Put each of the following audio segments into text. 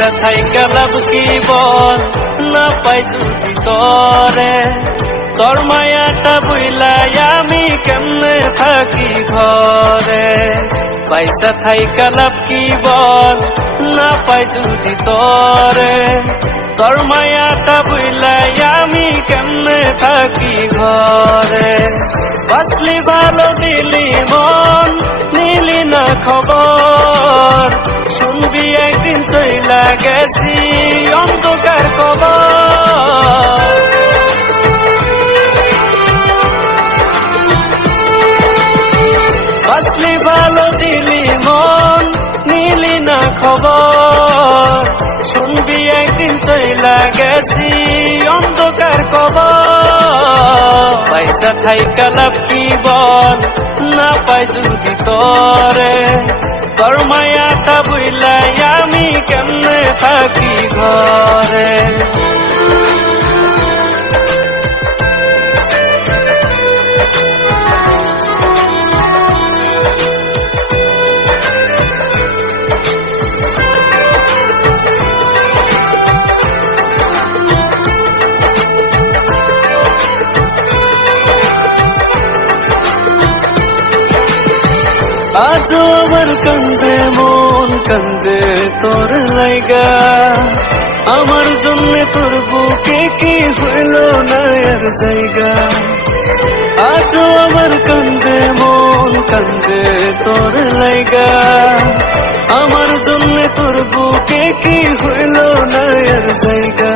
পয়সা থাইকা লাভ কি বল, না পাই যদি তরে। তোর মায়াটা বইলাই আমি কেমনে থাকি ঘরে। পয়সা থাইকা লাভ কি বল, না পাই যদি তরে। তোর মায়াটা বইলাই আমি কেমনে থাকি ঘরে। বাসলি ভালো দিলি মন, নিলি না খবর। শুনবি একদিন চইলা গেছি অন্ধকার কবর। বাসলি ভালো দিলি মন, নিলি না খবর। শুনবি একদিন চইলা গেছি অন্ধকার কবর। পয়সা থাইকা লাভ কি বল, না পাই যদি তরে। তোর মায়াটা বইলাই আমি কেমনে থাকি ঘরে। আজও আমার কান্দে মন, কান্দে তোর লাইগা। আমার জন্য তোর বুকে কি হইল না আর জায়গা। আজও আমার কান্দে মন, কান্দে তোর লাইগা। আমার জন্য তোর বুকে কি হইল না আর জায়গা।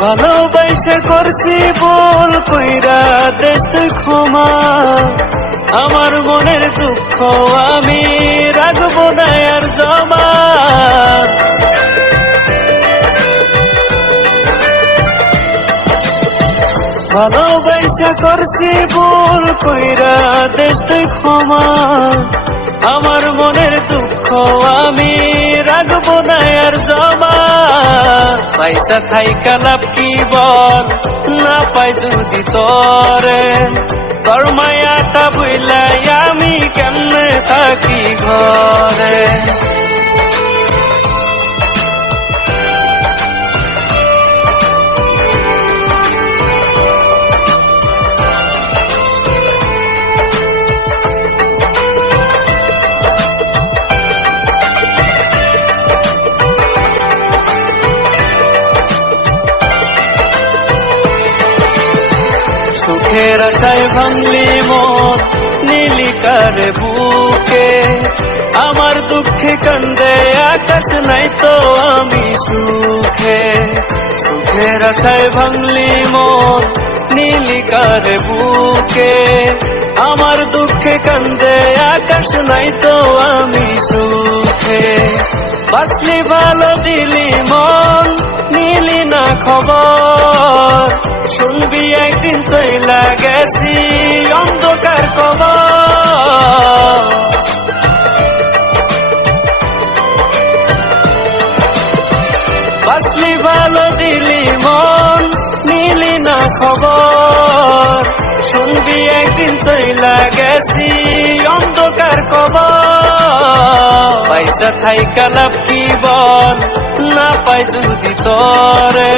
ভালোবাসা করছি বল কইরা দেশ তুই ক্ষমা। আমার মনের দুঃখ আমি রাখবো না আর জমা। ভালোবাসা করছি ভুল কইরা দেশ তুই ক্ষমা। আমার মনের দুঃখ আমি রাখবো না আর জমা। পয়সা থাইকা লাভ কি বল, না পাই যদি তরে। তোর মায়াটা বইলাই আমি কেমনে থাকি ঘরে। সুখের আশায় ভাঙলি মন, নীলি কারে বুকে। আমার দুঃখে কান্দে আকাশ নাই তো আমি সুখে। সুখের আশায় ভাঙলি মন, নীলি কারে বুকে। আমার দুঃখে কান্দে আকাশ নাই তো আমি সুখে। বাসলি ভালো দিলি মন, নিলি না খবর। শুনবি একদিন চইলা গেছি অন্ধকার কবর। বাসলি ভালো দিলি মন, নিলি না খবর। শুনবি একদিন চইলা গেছি অন্ধকার কবর। পয়সা থাইকা লাভ কি বল, না পাই যদি তরে।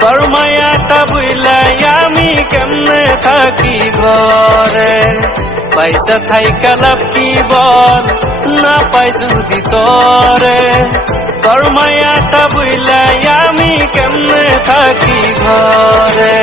তোর মায়াটা বইলাই আমি কেমনে থাকি ঘরে। পয়সা থাইকা লাভ কি বল, না পাই যদি তরে। তোর মায়াটা বইলাই আমি কেমনে থাকি ঘরে।